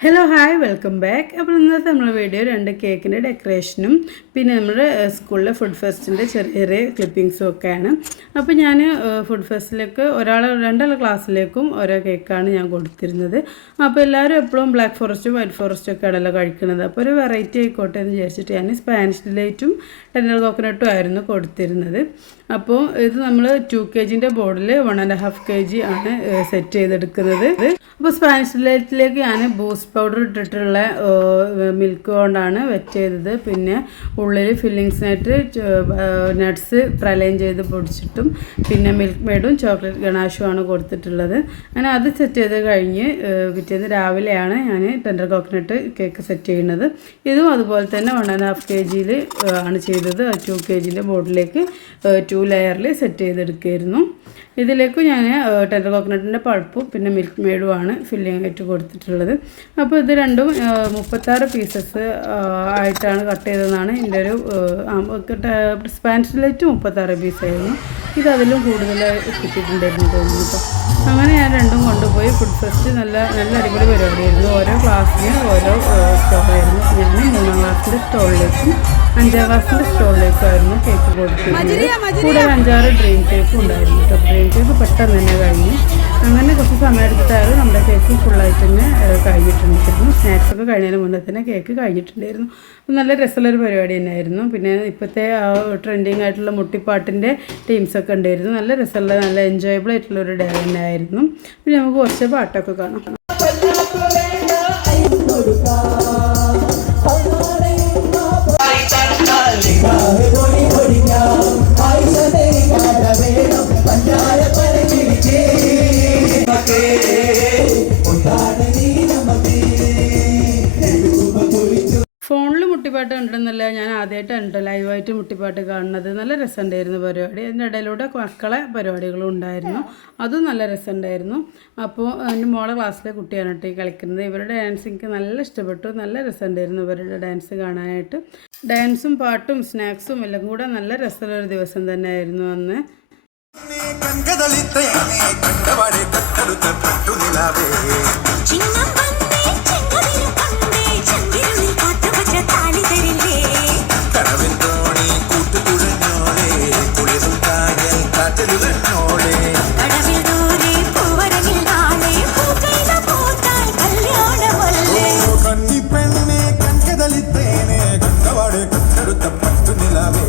Hello hi welcome back അപ്പോൾ ഇന്നത്തെ നമ്മുടെ വീഡിയോ രണ്ട് കേക്കിന്റെ ഡെക്കറേഷനും പിന്നെ നമ്മുടെ സ്കൂളിലെ ഫുഡ് ഫെസ്റ്റിന്റെ ചെറിയ ചെറിയ ക്ലിപ്പിങ്സും ഒക്കെയാണ്. അപ്പോൾ ഞാൻ ഫുഡ് ഫെസ്റ്റിലേക്ക് ഒരാൾ രണ്ടാൾ ക്ലാസ്സിലേക്കും ഓരോ കേക്കാണ് ഞാൻ കൊടുത്തിരുന്നത്. അപ്പോൾ എല്ലാവരും എപ്പോഴും ബ്ലാക്ക് ഫോറസ്റ്റും വൈറ്റ് ഫോറസ്റ്റും ഒക്കെ ആണല്ലോ കഴിക്കുന്നത്. അപ്പോൾ ഒരു വെറൈറ്റി ആയിക്കോട്ടെ എന്ന് വിചാരിച്ചിട്ട് ഞാൻ സ്പാനിഷ് ഡിലൈറ്റും ടെൻഡർ കോക്കനട്ടും ആയിരുന്നു കൊടുത്തിരുന്നത്. അപ്പോൾ ഇത് നമ്മൾ ടു കെ ജിന്റെ ബോർഡിൽ one and half K G ആണ് സെറ്റ് ചെയ്തെടുക്കുന്നത്. അപ്പോൾ സ്പാനിഷ് ഡിലൈറ്റിലേക്ക് ഞാൻ ബൂസ്റ്റ് പൗഡർ ഇട്ടിട്ടുള്ള മിൽക്ക് കൊണ്ടാണ് വെറ്റ് ചെയ്തത് പിന്നെ ഉള്ളിൽ ഫില്ലിങ്സിനായിട്ട് നട്ട്സ് പ്രലയം ചെയ്ത് പൊടിച്ചിട്ടും പിന്നെ മിൽക്ക് മെയ്ഡും ചോക്ലേറ്റ് ഗണാഷുമാണ് കൊടുത്തിട്ടുള്ളത്. അങ്ങനെ അത് സെറ്റ് ചെയ്ത് കഴിഞ്ഞ് പിറ്റേന്ന് രാവിലെയാണ് ഞാൻ ടെൻഡർ കോക്കനട്ട് കേക്ക് സെറ്റ് ചെയ്യുന്നത്. ഇതും അതുപോലെ തന്നെ വൺ ആൻഡ് ഹാഫ് കെ ജിയിൽ ആണ് ചെയ്തത്. ടു കെ ജിന്റെ ബോർഡിലേക്ക് ടു ലെയറിൽ സെറ്റ് ചെയ്തെടുക്കുകയായിരുന്നു ഇതിലേക്ക് ഞാൻ ടെൻഡർ കോക്കനട്ടിന്റെ പൾപ്പും പിന്നെ മിൽക്ക് മെയ്ഡുമാണ് ഫില്ലിംഗ് ആയിട്ട് കൊടുത്തിട്ടുള്ളത്. അപ്പോൾ ഇത് രണ്ടും മുപ്പത്താറ് പീസസ് ആയിട്ടാണ് കട്ട് ചെയ്തതെന്നാണ് എന്റെ ഒരു സ്പാനിഷ് ലൈറ്റ് മുപ്പത്താറ് പീസായിരുന്നു ഇത് അതിലും കൂടുതൽ കിട്ടിയിട്ടുണ്ടായിരുന്നു തോന്നുന്നു കേട്ടോ അങ്ങനെ ഞാൻ രണ്ടും കൊണ്ടുപോയി ഫുഡ് ഫെസ്റ്റ് നല്ല നല്ല അടിപൊളി പരിപാടിയായിരുന്നു. ഓരോ ക്ലാസ്സിനും ഓരോ സ്റ്റോളായിരുന്നു ഞാൻ മൂന്നാം ക്ലാസ്സിന്റെ സ്റ്റോളിലേക്കും അഞ്ചാം ക്ലാസ്സിന്റെ സ്റ്റോളിലേക്കുമായിരുന്നു കേക്ക് കൊടുത്തിരുന്നത്. കൂടെ അഞ്ചാറ് ഡ്രീം കേക്കും ഉണ്ടായിരുന്നു കേട്ടോ ഡ്രീം കേക്ക് പെട്ടെന്ന് തന്നെ കഴിഞ്ഞു. അങ്ങനെ കുറച്ച് സമയം എടുത്തിട്ടായത് നമ്മുടെ കേക്ക് ഫുള്ളായിട്ട് തന്നെ കഴിഞ്ഞിട്ടുണ്ടായിരുന്നു സ്നാക്സ് ഒക്കെ കഴിഞ്ഞതിന് മുന്നേ തന്നെ കേക്ക് കഴിഞ്ഞിട്ടുണ്ടായിരുന്നു. നല്ല രസമുള്ളൊരു പരിപാടി തന്നെയായിരുന്നു. പിന്നെ ഇപ്പോഴത്തെ ട്രെൻഡിങ് ആയിട്ടുള്ള മുട്ടിപ്പാട്ടിന്റെ ടീംസൊക്കെ ഉണ്ടായിരുന്നു നല്ല രസമുള്ള നല്ല എൻജോയബിൾ ആയിട്ടുള്ള ഒരു ഡേ തന്നെ ആയിരുന്നു പിന്നെ നമുക്ക് കുറച്ച് പാട്ടൊക്കെ കാണാം. മുട്ടിപ്പാട്ട് കണ്ടിട്ടുണ്ടല്ലോ ഞാൻ ആദ്യമായിട്ടുണ്ട് ലൈവായിട്ട് മുട്ടിപ്പാട്ട് കാണുന്നത്. നല്ല രസമുണ്ടായിരുന്നു പരിപാടി. അതിന്റെ ഇടയിലൂടെ മക്കളെ പരിപാടികളും ഉണ്ടായിരുന്നു. അതും നല്ല രസമുണ്ടായിരുന്നു. അപ്പോൾ എന്റെ മോളെ ക്ലാസ്സിലെ കുട്ടിയാണ് കേട്ടോ ഈ കളിക്കുന്നത്. ഇവരുടെ ഡാൻസ് എനിക്ക് നല്ല ഇഷ്ടപ്പെട്ടു. നല്ല രസമുണ്ടായിരുന്നു ഇവരുടെ ഡാൻസ് കാണാനായിട്ട്. ഡാൻസും പാട്ടും സ്നാക്സും എല്ലാം കൂടെ നല്ല രസമുള്ളൊരു ദിവസം തന്നെയായിരുന്നു അന്ന്. കൺകതളിത്തയാണേ കണ്ടപാടെ കട്ടെടുത്ത కట్టడు తప్పట్టు నిలవే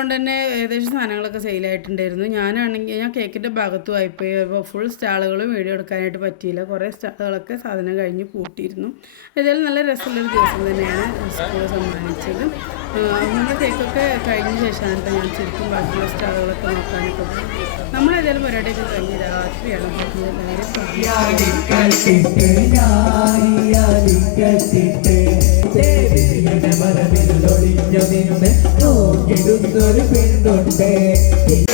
കൊണ്ട് തന്നെ ഏകദേശം സാധനങ്ങളൊക്കെ സെയിലായിട്ടുണ്ടായിരുന്നു ഞാനാണെങ്കിൽ ഞാൻ കേക്കിന്റെ ഭാഗത്ത് ആയിപ്പോയി. അപ്പോൾ ഫുൾ സ്റ്റാളുകളും വീഡിയോ എടുക്കാനായിട്ട് പറ്റിയില്ല. കുറേ സ്റ്റാളുകളൊക്കെ സാധനം കഴിഞ്ഞ് പൂട്ടിയിരുന്നു. ഏതായാലും നല്ല രസമുള്ളൊരു ദിവസം തന്നെയാണ് സ്കൂൾ സമ്മാനിച്ചത്. നമ്മുടെ കേക്കൊക്കെ കഴിഞ്ഞ ശേഷമാണ് ഞാൻ ശരിക്കും ബാക്കിയുള്ള സ്റ്റാളുകളൊക്കെ നോക്കാനൊക്കെ നമ്മൾ ഏതായാലും പരിപാടിയൊക്കെ കഴിഞ്ഞ് രാത്രിയാണ് എല്ലാവരും dồn bad.